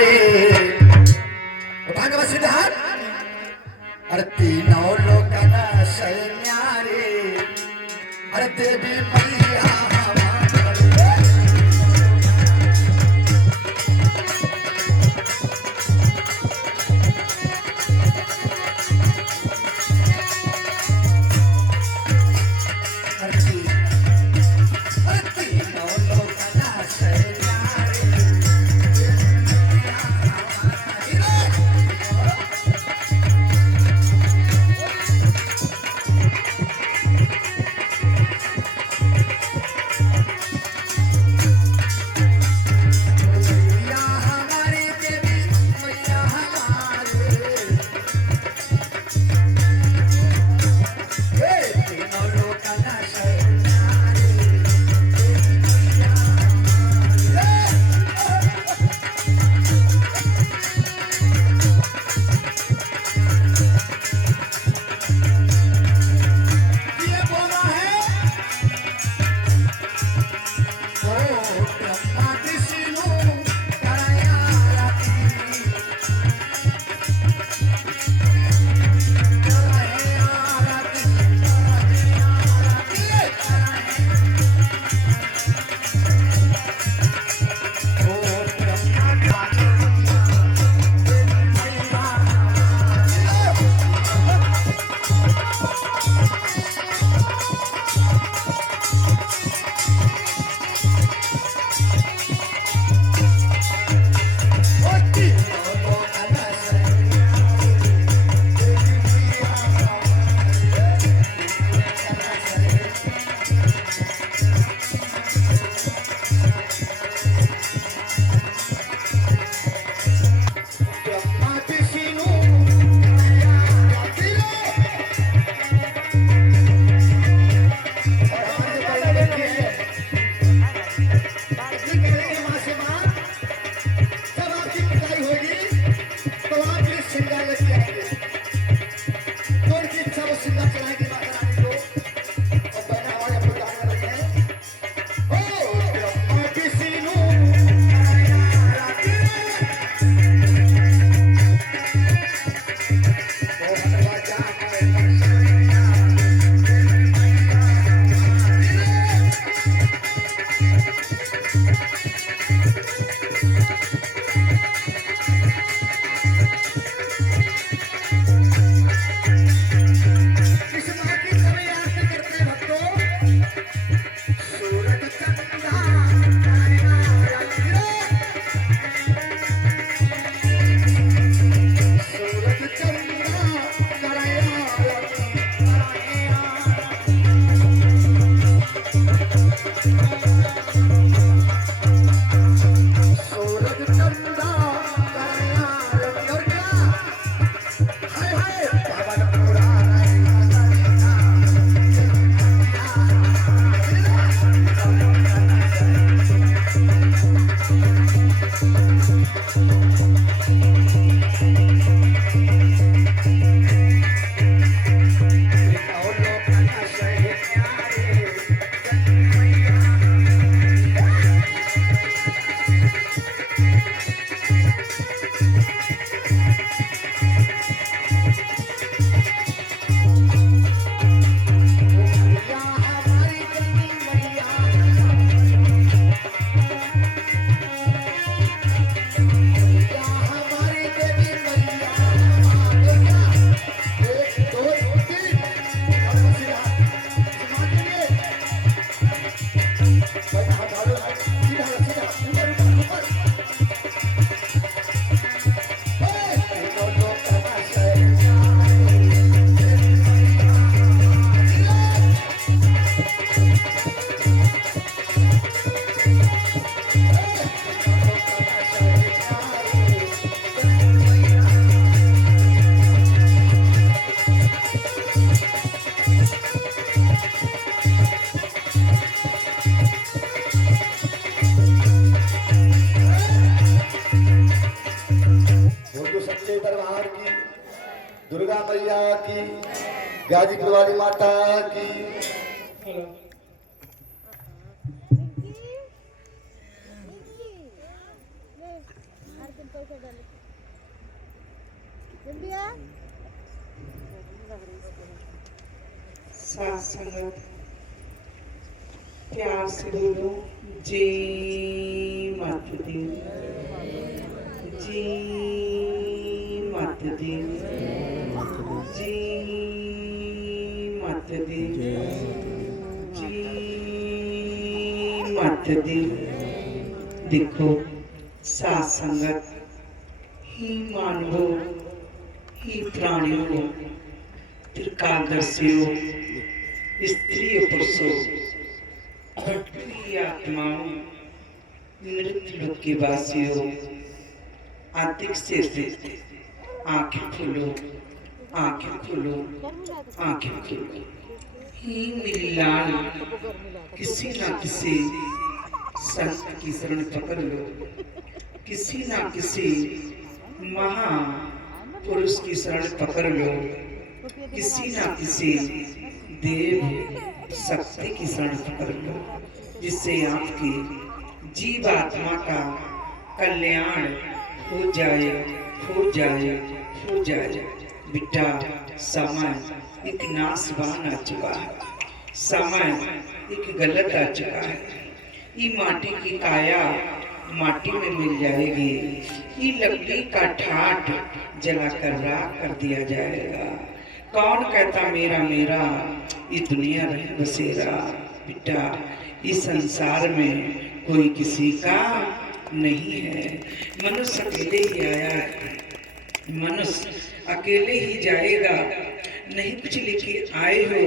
रे भागवत सिद्धार्थ अरे तीनों लोकना सैन्या रे अरे देवी मैया दुर्गा मैया की, गाजीपुर वाली माता की। साथ संगत प्यार से बोलो जय माता दी, जय माता दी, जय माता दी, जय माता दी। देखो साथ संगत ही मानवो ही प्राणियों त्रिकालदर्शियों स्त्री पुरुषों भटकी आत्माओं मृत्यु लोक के वासियों आतिक से आंखें खोलो, आंखें खोलो, आंखें खोलो। ही मेरी लाल किसी ना किसी संत की शरण पकड़ लो, किसी ना किसी महापुरुष की शरण पकड़ लो, किसी ना किसी देव शक्ति की शरण पकड़ लो, जिससे आपकी जीवात्मा का कल्याण हो जाए, हो जाए, हो जाए। बेटा समय एक नाशवान आ चुका है, समय एक गलत आ चुका है। ये माटी की काया माटी में मिल जाएगी, ये लकड़ी का ठाठ जलाकर राख कर दिया जाएगा। कौन कहता मेरा मेरा, ये दुनिया रहे बसेरा। बेटा इस संसार में कोई किसी का नहीं है, मनुष्य अकेले ही आया है, मनुष्य अकेले ही जाएगा। नहीं कुछ लेके आए हो,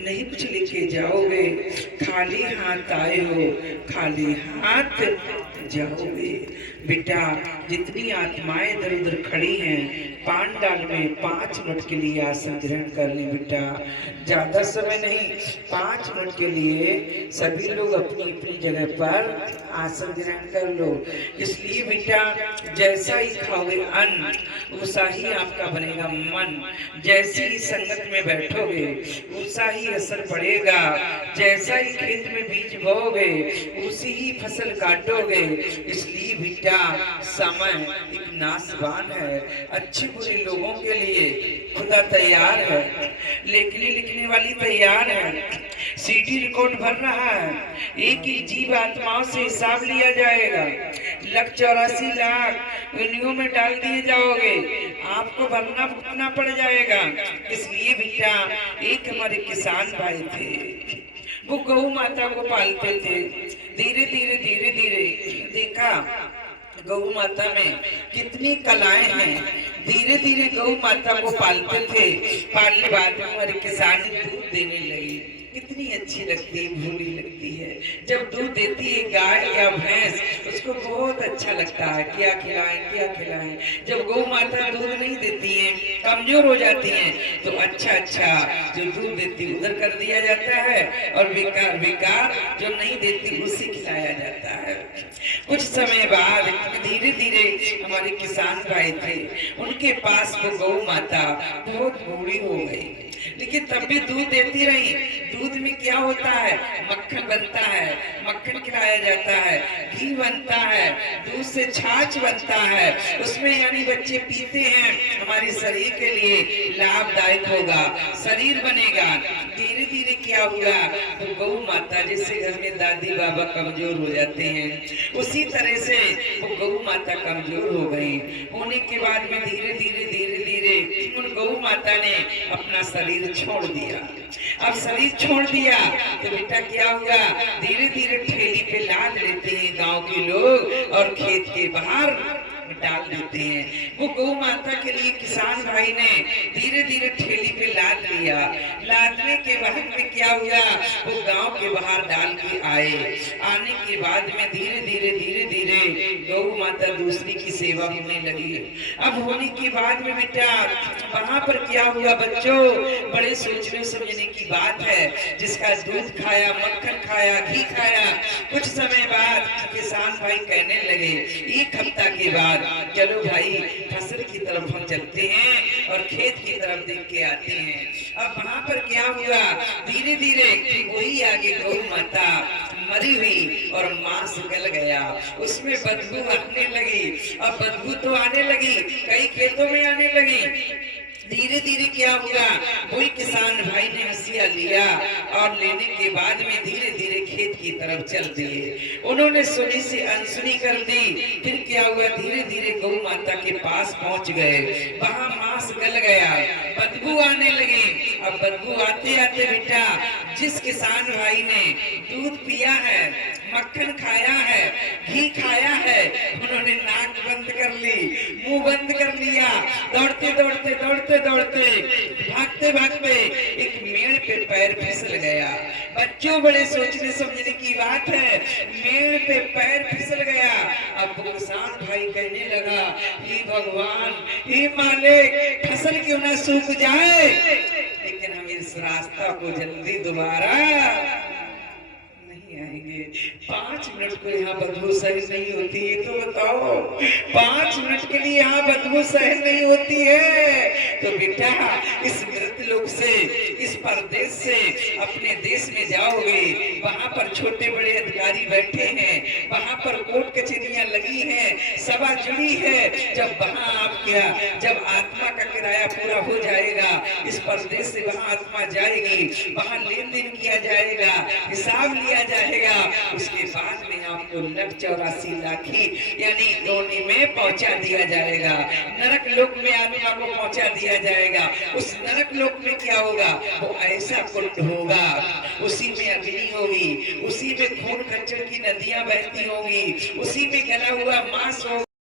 नहीं कुछ लेके जाओगे, खाली हाथ आए हो, खाली हाथ जाओगे। बेटा जितनी आत्माएं इधर उधर खड़ी हैं, पांडाल में 5 मिनट के लिए आसन ग्रहण कर लें। बेटा ज्यादा समय नहीं, 5 मिनट के लिए सभी लोग अपनी अपनी जगह पर आसन ग्रहण कर लो। इसलिए बेटा जैसा ही खाओगे अन्न, वैसा ही आपका बनेगा मन। जैसी ही संगत में बैठोगे वैसा ही असर पड़ेगा। जैसा ही खेत में बीज बोओगे उसी ही फसल काटोगे। इसलिए बेटा समय एक नाशवान है। अच्छे बुरे लोगों के लिए खुदा तैयार है, लिखने वाली तैयार है, सीटी रिकॉर्ड भर रहा है। एक ही जीव आत्माओं से हिसाब लिया जाएगा। 184,00,000 वीडियो में डाल दिए जाओगे, आपको भरना भुगतना पड़ जाएगा। इसलिए बेटा एक हमारे किसान भाई थे, वो गौ माता को पालते थे। धीरे धीरे धीरे धीरे देखा गौ माता में कितनी कलाएं हैं। धीरे धीरे गौ माता को पालते थे, पालने बाद में हमारे किसान दूध देने लगी। कितनी अच्छी लगती है, भूली लगती है। जब दूध देती है गाय या भैंस, उसको बहुत अच्छा लगता है, क्या खिलाएं क्या खिलाएं। जब गौ माता दूध नहीं देती है, कमजोर हो जाती है, तो अच्छा जो दूध देती उधर कर दिया जाता है, और बेकार जो नहीं देती उसे खिलाया जाता है। कुछ समय बाद धीरे धीरे हमारे किसान भाई थे, उनके पास वो गौ माता बहुत बूढ़ी हो गई, लेकिन तब भी दूध देती रही। दूध में क्या होता है, मक्खन बनता है, मक्खन खिलाया जाता है, घी बनता है, दूध से छाछ बनता है, उसमें यानी बच्चे पीते हैं, हमारे शरीर के लिए लाभदायक होगा, शरीर बनेगा। धीरे धीरे क्या हुआ, तो गौ माता जैसे घर में दादी बाबा कमजोर हो जाते हैं, उसी तरह से वो गौ माता कमजोर हो गई। होने के बाद में धीरे धीरे उन गौ माता ने अपना शरीर छोड़ दिया। अब शरीर छोड़ दिया तो बेटा क्या हुआ, धीरे धीरे ठेली पे लाद लेते हैं गांव के लोग और खेत के बाहर डाल देते हैं। वो गौ माता के लिए किसान भाई ने धीरे धीरे ठेली पे लाद लिया। लादने के बाद में क्या हुआ, वो गांव के बाहर डाल के आए। आने के बाद में धीरे धीरे गौ माता दूसरी की सेवा होने लगी। अब होने के बाद में बेटा वहां पर क्या हुआ बच्चों, बड़े सोचने समझने की बात है। जिसका दूध खाया, मक्खन खाया, घी खाया, कुछ समय बाद किसान भाई कहने लगे, 1 हफ्ता के बाद चलो भाई फसल की तरफ हम चलते हैं और खेत की तरफ देख के आते हैं। अब वहां पर क्या हुआ, धीरे धीरे वही आगे गौ माता मरी हुई और मांस गल गया, उसमें बदबू आने लगी। अब बदबू तो आने लगी, कई खेतों में आने लगी। धीरे धीरे क्या हुआ, कोई किसान भाई ने हंसिया लिया और लेने के बाद में धीरे धीरे खेत की तरफ चल दिए। उन्होंने सुनी से अनसुनी कर दी। फिर क्या हुआ, धीरे धीरे गौ माता के पास पहुंच गए। वहां मांस गल गया, बदबू आने लगी। अब बदबू आते आते बेटा, जिस किसान भाई ने दूध पिया है, मक्खन खाया है, घी खाया है, उन्होंने नाक बंद कर ली, मुंह बंद कर लिया। दौड़ते दौड़ते दौड़ते दौड़ते भागते भागते एक मेड़ पे पैर फिसल गया। बच्चों, बड़े सोचने समझने की बात है, मेड़ पे पैर फिसल गया। अब किसान भाई कहने लगा, हे भगवान, हे मालिक, फसल क्यों ना सूख जाए, लेकिन हम इस रास्ता को जल्दी दोबारा नहीं आएंगे। 5 मिनट को यहाँ बदबू सहन नहीं होती है, तो बताओ 5 मिनट के लिए यहाँ बदबू सहन नहीं होती है, तो बेटा इस मृत लोक से, इस परदेश से अपने देश में जाओगे। वहां पर छोटे बड़े अधिकारी बैठे हैं, वहां पर कोर्ट कचहरियां लगी हैं, सभा जुड़ी है। जब वहां आप क्या, जब आत्मा का किराया पूरा हो जाएगा, इस परदेश से वहां आत्मा जाएगी, वहां लेन देन किया जाएगा, हिसाब लिया जाएगा। उसके बाद में आपको लख 84 लाखी यानी योनि में पहुंचा दिया जाएगा। नरक लोक में आत्मा को पहुंचा दिया जाएगा। उस नरक लोक में क्या होगा, वो ऐसा कुंड होगा, उसी में अग्नि होगी, उसी में खून खच्चर की नदियां बहती होंगी, उसी में गला हुआ मांस होगा।